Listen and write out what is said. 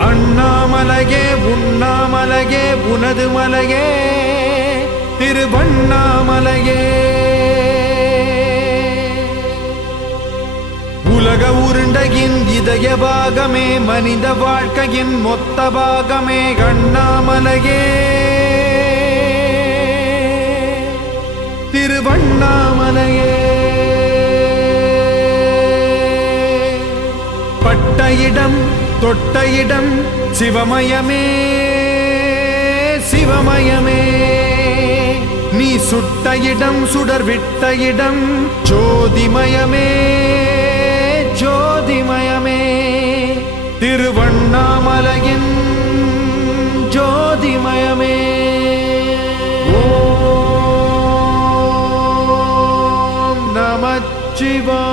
அண்ணாமலையே உண்ணாமலையே உனது மலையே திருவண்ணாமலையே உலக உருண்டையின் இதய பாகமே மனித வாழ்க்கையின் மொத்த பாகமே அண்ணாமலையே திருவண்ணாமலையே பட்ட இடம் தொட்ட இடம் சிவமயமே சிவமயமே நீ சுட்ட இடம் சுடர் விட்ட இடம் ஜோதிமயமே ஜோதிமயமே திருவண்ணாமலையின் ஜோதிமயமே ஓம் நமச்சிவாய